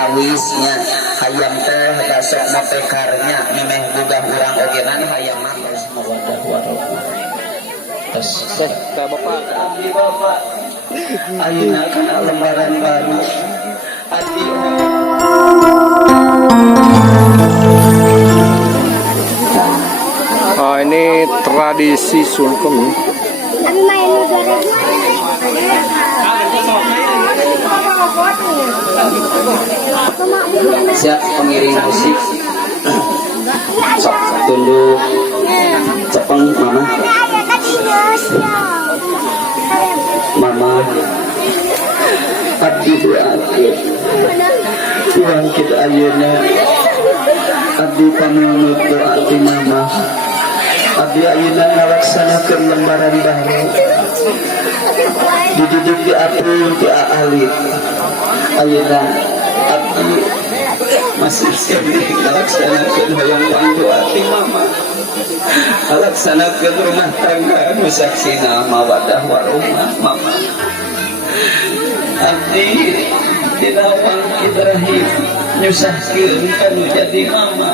kawisnya hayam teh dasok motekarnya memeh budah urang ogenan hayam matos mawadah warahmah. Terus Ka Bapak. abdi Bapak ayeuna kana lembaran baru abdi Oh, ini tradisi sungkem. Kami main negara siap pengiring musik sok tunduk cepeng mama abdi doakeun bangkit ayeuna abdi panuntut doa ti mama abdi ayeuna ngalaksanakeun lembaran baru dididik di April di Alit ayeuna abdi masih ngalaksanakeun hoyong doa ti mama ngalaksanakeun rumah tangga nu saksina mawadah warahmah mama abdi dina bangkit rahim nyusahkeun kanu jadi mama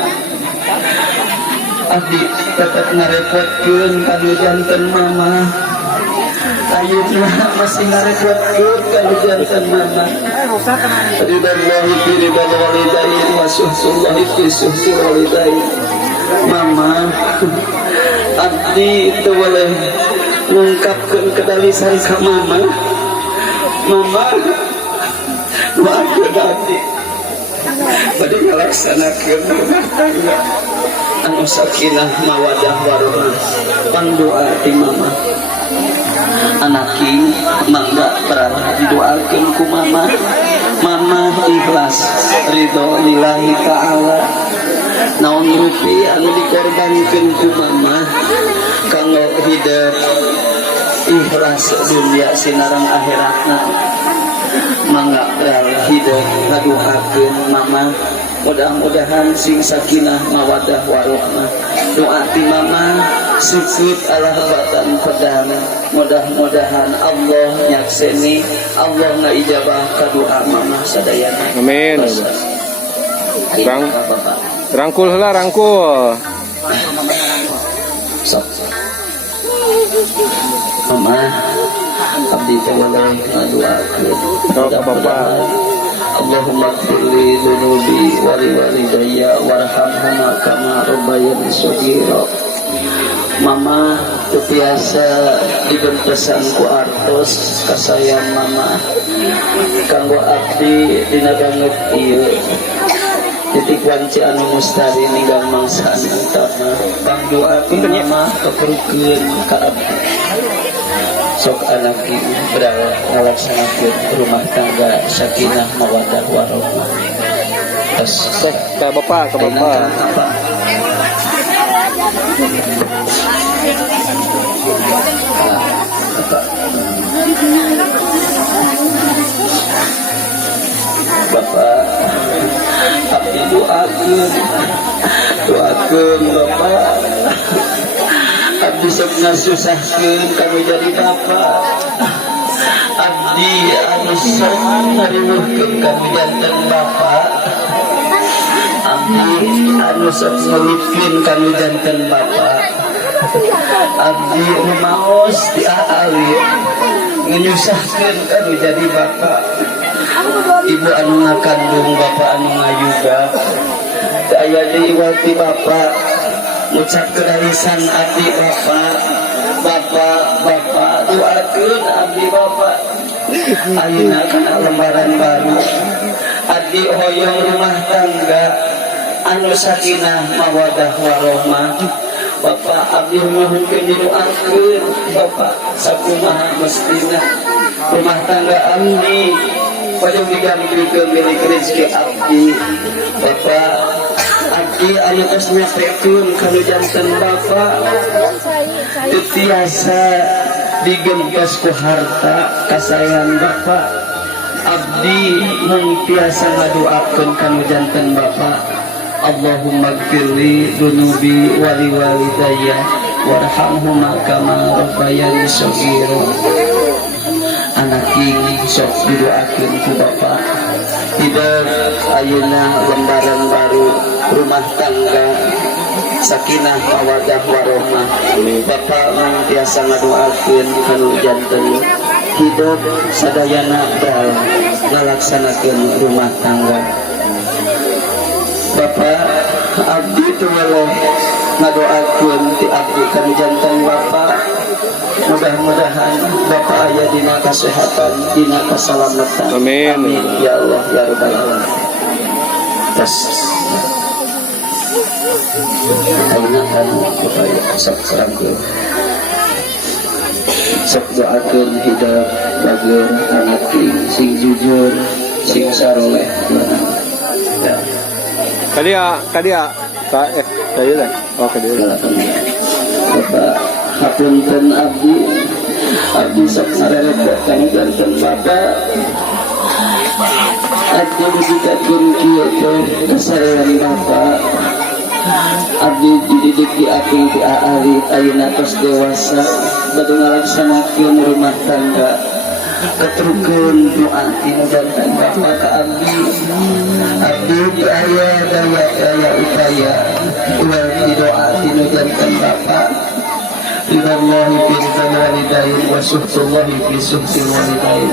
abdi tetep ngarepotkeun kanu janten mama ayeuna masih ngarepotkeun kanu janten mama ridwallahi fi ridwal walidain wa suhtullahi fi suhti walidain mama abdi teu boleh ngungkapkeun kedalisan ka mama doakeun abdi bade ngalaksanakeun rumah tangga anu sakinah mawadah warahmah pandoa ti mama anaki mangga pernah didoakeun ku mama ikhlas ridho lillahi ta'ala naon rupi anu dikorbankeun ku mama kanggo hidup ikhlas dunia sinarang akhiratna mangga hidup ngaduhakeun mama mudah-mudahan sing sakinah mawadah warahmah doa ti mama sukut Allah batan pedang mudah-mudahan Allah nyakseni Allah ngaijabah ka doa mama sadayana Amin. Rangkul heula rangkul. sok mama abdi teh boleh ngaduakeun Bapak. Allahumma firli dunubi wali walidayya warhamhuma kama rabbayani shaghira. Mama teu biasa dibentesan ku artos kasayang mama kanggo abdi dina banget ieu titik wanci anu mustari ninggal mangsaan antama pangdoakeun mama keperukeun ka abdi sok anak ibu ngalaksanakeun rumah tangga sakinah mawadah warahmah. Sok ka Bapak. Bapak abdi doakeun Bapak abdi sok ngasusahkeun kanu jadi bapak abdi anu sok ngariweuhkeun kanu janten bapak abdi anu sok ngawitkeun kanu janten bapak abdi maos ti alit nyusahkeun kanu jadi bapak ibu anu ngakandung bapak anu ngayuga teu aya deui wati bapak ngucap kedarisan abdi bapak doakeun abdi bapak ayeuna kana lembaran baru abdi hoyong rumah tangga anu sakinah mawadah warahmah bapak abdi mohonkeun didoakeun bapak sakumaha mestina rumah tangga abdi payung diganti milik rezeki abdi bapak abdi anu geus nyapekeun kanu janten bapak teu tiasa digempes ku harta kasayang bapak abdi mung tiasa ngadoakeun kanu janten bapak Allahumma gfirli dunubi wali walidayya warhamhuma kama rabbayani shaghira anak ini sok didoakeun ku bapak Hidup ayeuna lembaran baru rumah tangga sakinah mawaddah warahmah. Bapak mangtiasa ngadoakeun kanu janten hidup sadayana bal ngalaksanakeun rumah tangga. Bapak abdi teu weleh ngadoakeun ti abdi kanu janten Bapak. Mudah-mudahan Bapak aya dina kesehatan, dina keselamatan. Amin. Amin ya Allah ya rabbal alamin. Terus ayeuna kan upaya sok serangkeun. Sok doakeun hidup bageun anak sing jujur, sing saroleh. Ya. Tadi ya, tadi lah. Oh, tadi lah. Bapak hapunten abdi sok ngarerepoh kanu janten Bapak. Abdi dijikakeun kieu teh kasarean Bapak. Abdi dididik di ating ti aalit ayeuna tos dewasa bade ngalaksanakeun rumah tangga. Keturukeun doa tinu janten Bapak ka abdi. Abdi aya daya upaya ulah doa tinu janten Bapak. Ridallahi fi ridal walidain wa suhtullahi fi suhtil walidain.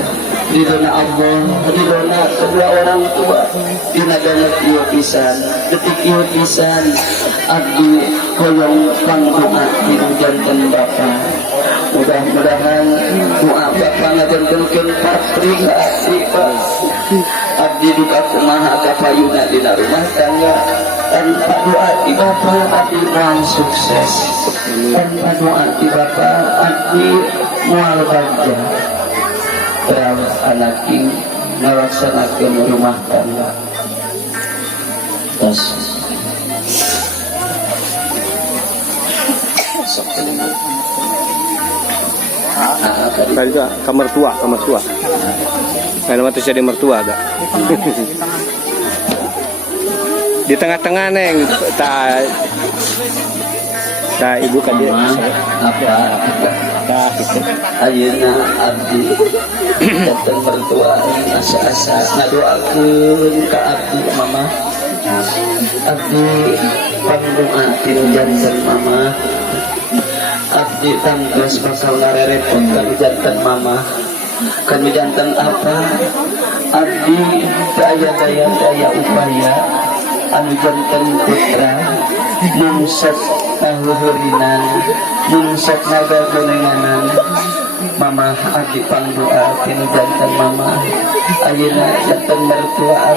Ridona Allah, ridona kedua orang tua. Dina dana ieu pisan, detik ieu pisan abdi hoyong pangdoa tinu janten Bapak. Mudah-mudahan doa Bapak ngajantenkeun patri ka abdi Pak. Abdi duka kumaha ka payuna dina rumah tangga. Tanpa doa di Bapak abdi moal sukses. Tanpa doa di Bapak abdi moal bagja. Terang anak ing ngalaksanakeun rumah tangga. Terus sok Tadi juga kamar tua. Karena mati jadi mertua ada. Di tengah-tengah neng, tak ibu kan dia. Apa? Ayeuna abdi datang mertua asa-asa ngadoakeun ka abdi mama. Abdi pangdoa tinu janten mama. Abdi tangkas bakal ngarerepot kanu janten mama. Kanu janten apa? Abdi daya upaya anu janten putra mungsat kahuhurinan mungsat ngagagonenganan mama abdi pangdoa tinu janten mama. Ayeuna janten mertua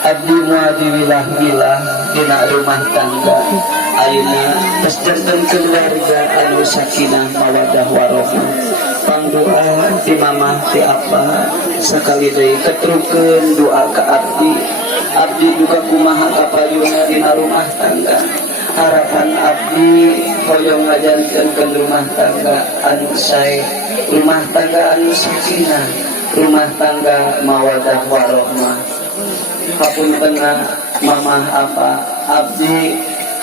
abdi moal diwilah-wilah dina rumah tangga. Ayeuna tos janten keluarga anu sakinah mawaddah warahmah. Pangdoa ti mama ti apa sakali deui keturukeun doa ka abdi. Abdi juga kumaha ka payuna dina rumah tangga. Harapan abdi hoyong ngajantenkeun rumah tangga anu sae, rumah tangga anu sakinah, rumah tangga mawaddah warahmah. Hapuntenna mama apa abdi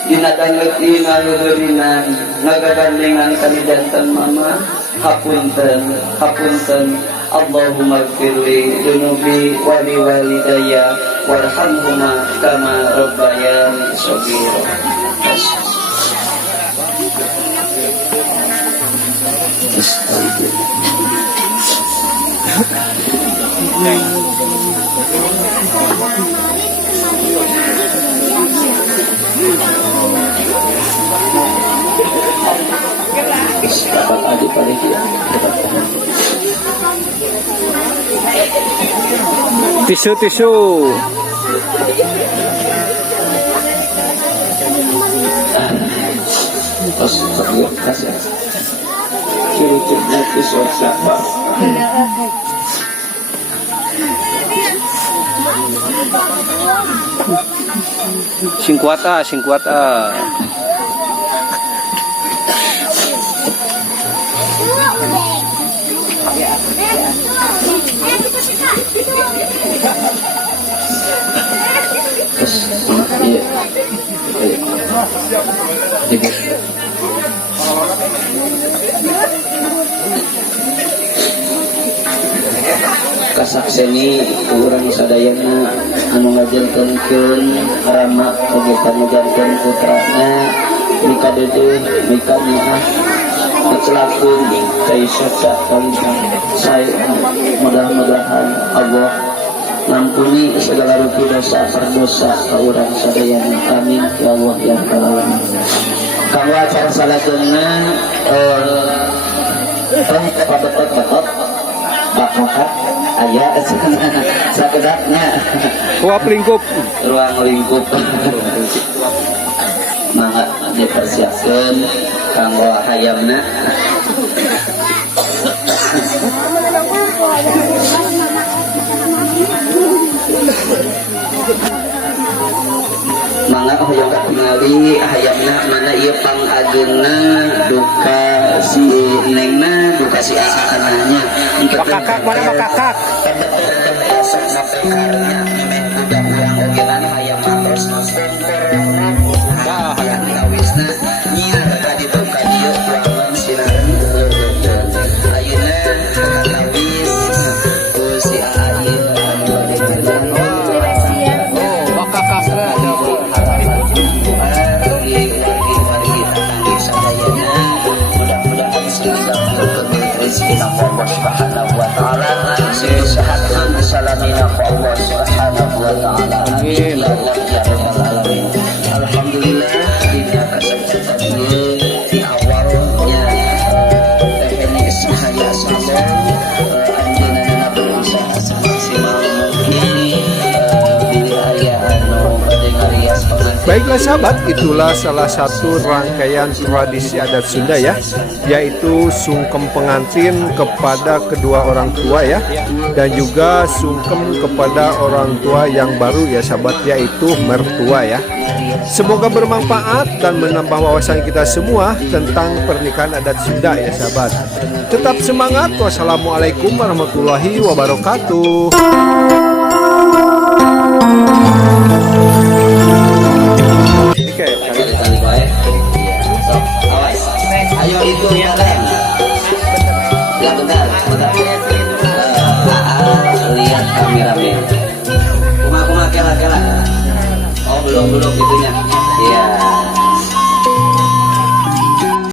dina dangeuti ngaluhurinan ngagagandengan kali janten mama. Hapunten Allahumma gfirli dunubi wali walidayya warhamhuma kama rabbayani shaghira. Dapat adik paling dia. Tisu. Terus terlihat kasih. Ciri-cirinya tisu siapa? Sing kuat ah. Iya. kasakseni urang sadayana anu ngajantenkeun rama oge ngajantenkeun putrana mika dedeuh mika niah ngecelakeun kai syada saya mudah-mudahan Allah ngampuni segala rugi dosa perdosa ka urang sadayana amin ya Allah ya rabbal alamin. Kanggo acara salakeunna pada bapak ayah sakedapnya Kuap lingkup. ruang lingkup mangga dipersiapkan kanggo hayamna mangga hoyong katingali hayamna mana ieu pangageuna duka si nengna duka si anaknya Kakak mana mah kakak? Allah Subhanahu wa taala sehat salamina Allah Subhanahu wa taala amin ya Allah ya rabbal alamin. Alhamdulillah dina kesempatan di awalnya teknik sahaya salon anjeunna berusaha semaksimal mungkin wilayah anu bade ngarias pengantin. Baiklah sahabat, itulah salah satu rangkaian tradisi adat Sunda ya, yaitu sungkem pengantin kepada kedua orang tua ya, dan juga sungkem kepada orang tua yang baru ya sahabat, yaitu mertua ya. Semoga bermanfaat dan menambah wawasan kita semua tentang pernikahan adat Sunda ya sahabat. Tetap semangat. Wassalamualaikum warahmatullahi wabarakatuh. Ayo itu ya Ren. Ya bentar. Lihat kameramen. Kuma kela. Oh belum itunya.